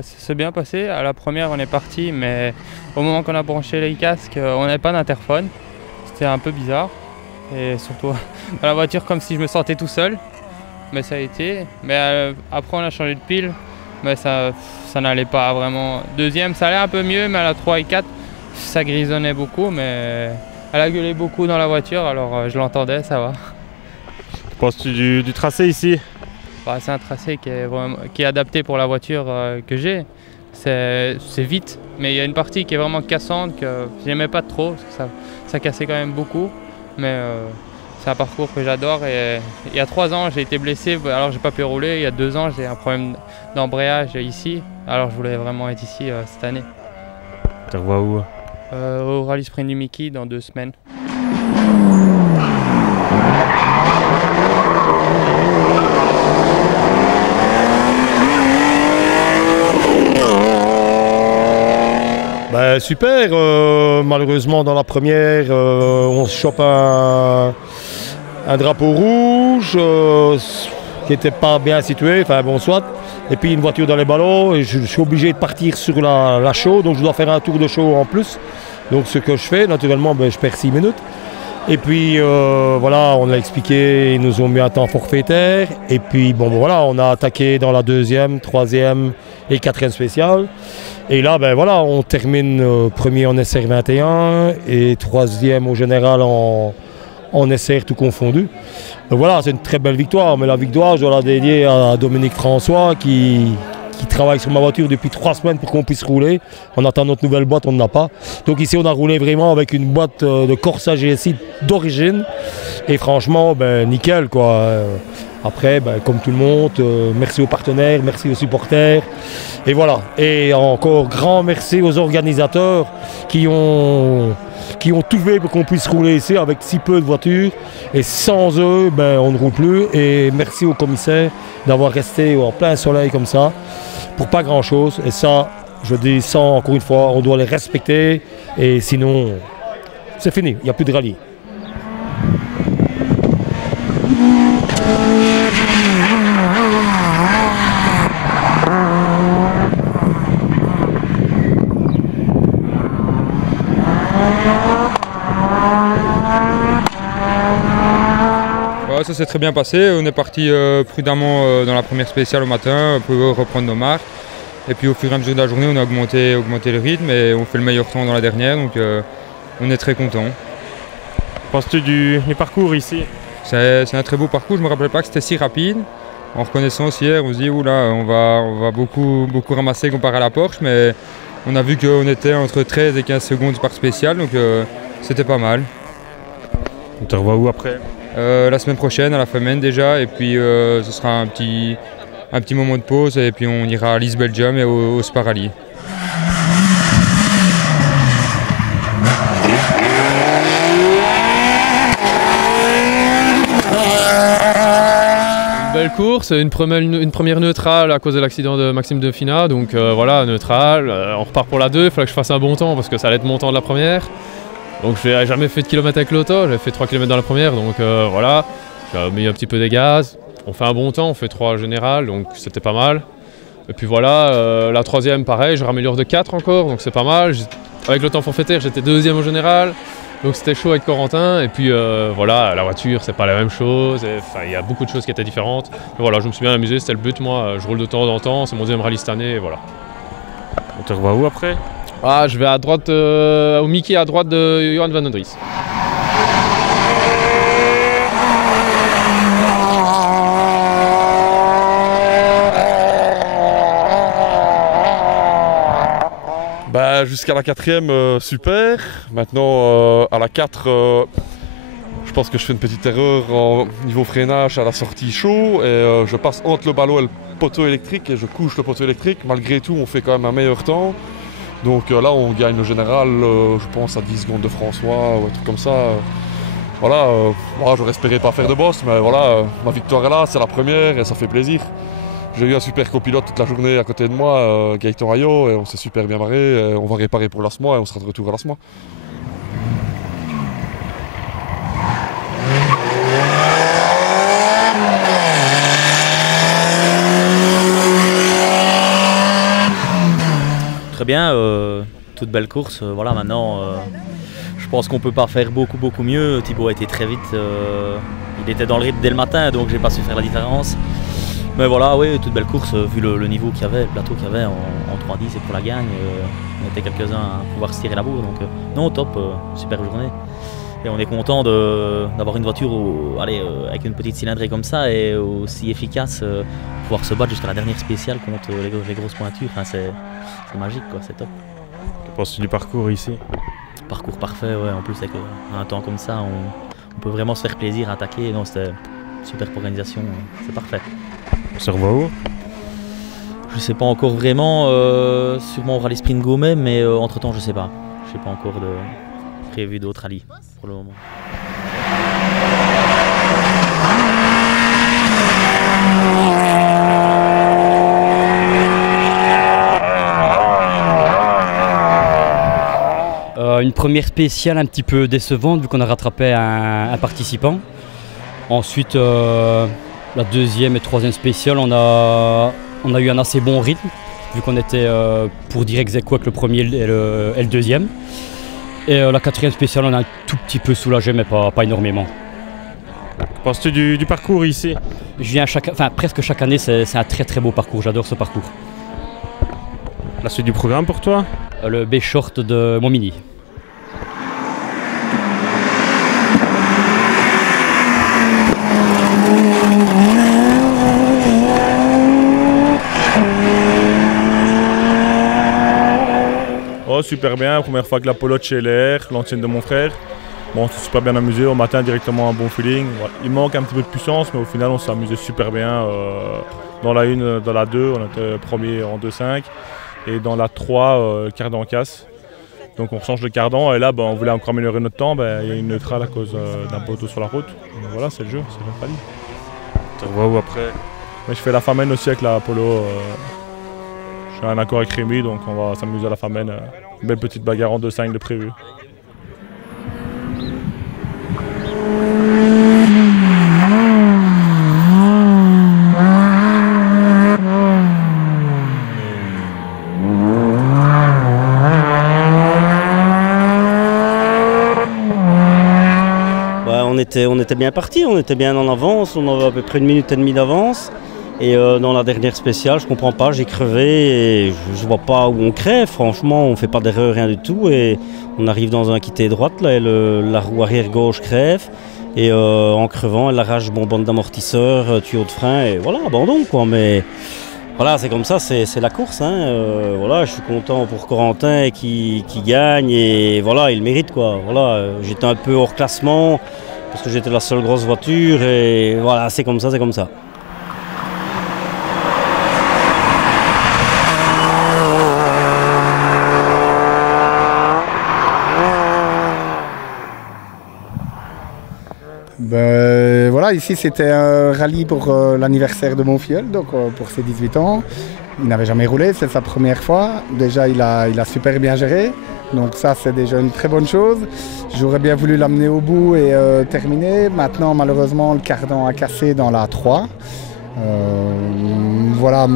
C'est bien passé. À la première, on est parti, mais au moment qu'on a branché les casques, on n'avait pas d'interphone. C'était un peu bizarre. Et surtout dans la voiture, comme si je me sentais tout seul. Mais ça a été. Mais après, on a changé de pile. Mais ça n'allait pas vraiment. Deuxième, ça allait un peu mieux, mais à la 3 et 4, ça grisonnait beaucoup. Mais elle a gueulé beaucoup dans la voiture, alors je l'entendais, ça va. Que penses-tu du tracé ici? Bah, c'est un tracé qui est adapté pour la voiture que j'ai. C'est vite, mais il y a une partie qui est vraiment cassante que j'aimais pas trop, parce que ça cassait quand même beaucoup. Mais c'est un parcours que j'adore. Et il y a 3 ans, j'ai été blessé, alors j'ai pas pu rouler. Il y a 2 ans, j'ai un problème d'embrayage ici. Alors je voulais vraiment être ici cette année. Tu revois où? Au Rallye Sprint du Mickey dans 2 semaines. Ben, super, malheureusement dans la première, on se chope un drapeau rouge qui n'était pas bien situé, enfin bon soit. Et puis une voiture dans les ballons, et je suis obligé de partir sur la show, donc je dois faire un tour de show en plus. Donc ce que je fais, naturellement, ben, je perds 6 minutes. Et puis voilà, on l'a expliqué, ils nous ont mis un temps forfaitaire. Et puis bon voilà, on a attaqué dans la 2e, 3e et 4e spéciale. Et là, ben voilà, on termine premier en SR 21 et 3e au général en SR tout confondu. Donc voilà, c'est une très belle victoire, mais la victoire, je dois la dédier à Dominique François qui travaille sur ma voiture depuis 3 semaines pour qu'on puisse rouler. On attend notre nouvelle boîte, on n'a pas. Donc ici, on a roulé vraiment avec une boîte de Corsa GSI d'origine. Et franchement, ben, nickel quoi. Après, ben, comme tout le monde, merci aux partenaires, merci aux supporters. Et voilà. Et encore grand merci aux organisateurs qui ont tout fait pour qu'on puisse rouler ici avec si peu de voitures. Et sans eux, ben, on ne roule plus. Et merci aux commissaires d'avoir resté en plein soleil comme ça, pour pas grand chose. Et ça, je dis ça encore une fois, on doit les respecter. Et sinon, c'est fini, il n'y a plus de rallye. Ouais, ça s'est très bien passé. On est parti prudemment dans la première spéciale au matin pour reprendre nos marques. Et puis au fur et à mesure de la journée, on a augmenté le rythme et on fait le meilleur temps dans la dernière. Donc on est très content. Penses-tu du parcours ici? C'est un très beau parcours. Je ne me rappelais pas que c'était si rapide. En reconnaissance hier, on se dit oula, on va beaucoup ramasser comparé à la Porsche, mais on a vu qu'on était entre 13 et 15 secondes par spéciale, donc c'était pas mal. On te revoit où après? La semaine prochaine, à la Femenne déjà, et puis ce sera un petit moment de pause, et puis on ira à l'East Belgium et au Spa Rally. Belle course, une première neutrale à cause de l'accident de Maxime De Fina, donc voilà, neutrale, on repart pour la 2, il fallait que je fasse un bon temps parce que ça allait être mon temps de la première. Donc je n'avais jamais fait de kilomètres avec l'auto, j'avais fait 3 km dans la première, donc voilà, j'ai mis un petit peu des gaz, on fait un bon temps, on fait 3 générales, donc c'était pas mal. Et puis voilà, la troisième pareil, je raméliore de 4 encore, donc c'est pas mal. Avec le temps forfaitaire, j'étais 2e au général. Donc c'était chaud avec Corentin, et puis voilà, la voiture c'est pas la même chose, il y a beaucoup de choses qui étaient différentes. Mais voilà, je me suis bien amusé, c'était le but, moi, je roule de temps en temps, c'est mon 2e rallye cette année, et voilà. On te revoit où après? Ah, je vais à droite, au Mickey à droite de Johan Van Dries. Bah, jusqu'à la 4e, super. Maintenant, à la 4, je pense que je fais une petite erreur au niveau freinage à la sortie chaud. Et je passe entre le ballon et le poteau électrique et je couche le poteau électrique. Malgré tout, on fait quand même un meilleur temps. Donc là, on gagne le général, je pense, à 10 secondes de François ou un truc comme ça. Voilà, j'aurais espéré pas faire de boss, mais voilà, ma victoire est là, c'est la première et ça fait plaisir. J'ai eu un super copilote toute la journée à côté de moi, Gaëtan Ayot, et on s'est super bien marré. On va réparer pour l'ASMA et on sera de retour à l'ASMA. Très bien, toute belle course. Voilà, maintenant, je pense qu'on peut pas faire beaucoup mieux. Thibaut a été très vite, il était dans le rythme dès le matin, donc j'ai pas su faire la différence. Mais voilà, oui, toute belle course, vu le niveau qu'il y avait, le plateau qu'il y avait en 3-10 et pour la gagne, on était quelques-uns à pouvoir se tirer la bourre. Donc non, top, super journée. Et on est content d'avoir une voiture avec une petite cylindrée comme ça et aussi efficace, pouvoir se battre jusqu'à la dernière spéciale contre les grosses pointures. Enfin, c'est magique, quoi, c'est top. Que penses-tu du parcours ici? Parcours parfait, ouais. En plus avec un temps comme ça, on peut vraiment se faire plaisir à attaquer. Non, c'était super organisation, c'est parfait. On se revoit où? Je sais pas encore vraiment, sûrement au rallye sprint Gaumet, mais entre temps je sais pas. Je n'ai pas encore prévu d'autres rallyes pour le moment. Une première spéciale un petit peu décevante vu qu'on a rattrapé un participant. Ensuite, la deuxième et troisième spéciale, on a eu un assez bon rythme vu qu'on était pour dire ex aequo avec le premier et le deuxième. Et la quatrième spéciale, on a un tout petit peu soulagé, mais pas énormément. Que penses-tu du parcours ici? Je viens presque chaque année, c'est un très beau parcours, j'adore ce parcours. La suite du programme pour toi? Le B-Short de Montminy. Oh, super bien, première fois que la Polo de chez LR, l'ancienne de mon frère. Bon, on s'est super bien amusé, au matin directement un bon feeling. Voilà. Il manque un petit peu de puissance, mais au final on s'est amusé super bien. Dans la 1, dans la 2, on était premier en 2.5 et dans la 3, cardan casse. Donc on change de cardan et là on voulait encore améliorer notre temps, il y a une neutrale à cause d'un poteau sur la route. Donc voilà, c'est le jeu, c'est notre rallye. Tu revois où après? Mais je fais la Famenne aussi avec la Polo. J'ai un accord avec Rémi, donc on va s'amuser à la Famenne. Une belle petite bagarre en 2.5 de prévu. On était bien partis, on était bien en avance, on avait à peu près 1 minute et demie d'avance. Et dans la dernière spéciale, je comprends pas, j'ai crevé et je vois pas où on crève. Franchement, on fait pas d'erreur, rien du tout. Et on arrive dans un quitté droite, là, et la roue arrière gauche crève. Et en crevant, elle arrache bonbonne d'amortisseur, tuyau de frein, et voilà, abandon quoi. Mais voilà, c'est comme ça, c'est la course. Voilà, je suis content pour Corentin qui gagne et voilà, il mérite quoi. Voilà, j'étais un peu hors classement. parce que j'étais la seule grosse voiture et voilà, c'est comme ça, c'est comme ça. Ben, voilà, ici c'était un rallye pour l'anniversaire de mon filleul, donc pour ses 18 ans. Il n'avait jamais roulé, c'est sa première fois. Déjà, il a super bien géré, donc ça c'est déjà une très bonne chose. J'aurais bien voulu l'amener au bout et terminer. Maintenant, malheureusement, le cardan a cassé dans la 3. Voilà,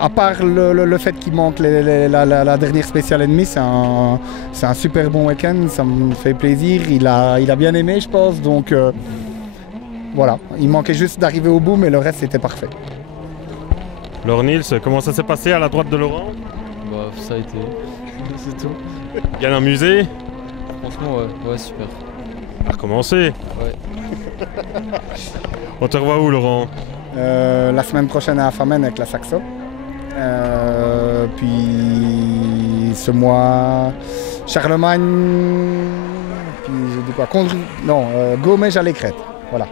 à part le fait qu'il manque la dernière spéciale ennemie, c'est un super bon week-end, ça me fait plaisir, il a bien aimé je pense, donc voilà, il manquait juste d'arriver au bout mais le reste était parfait. Alors Nils, comment ça s'est passé à la droite de Laurent? Bah, ça a été, c'est tout. Bien amusé? Franchement, ouais, super. À recommencer? Ouais. On te revoit où Laurent? La semaine prochaine à Famen avec la Saxo. Puis ce mois, Charlemagne. Puis je dis quoi? Gomège à l'Écrette. Voilà.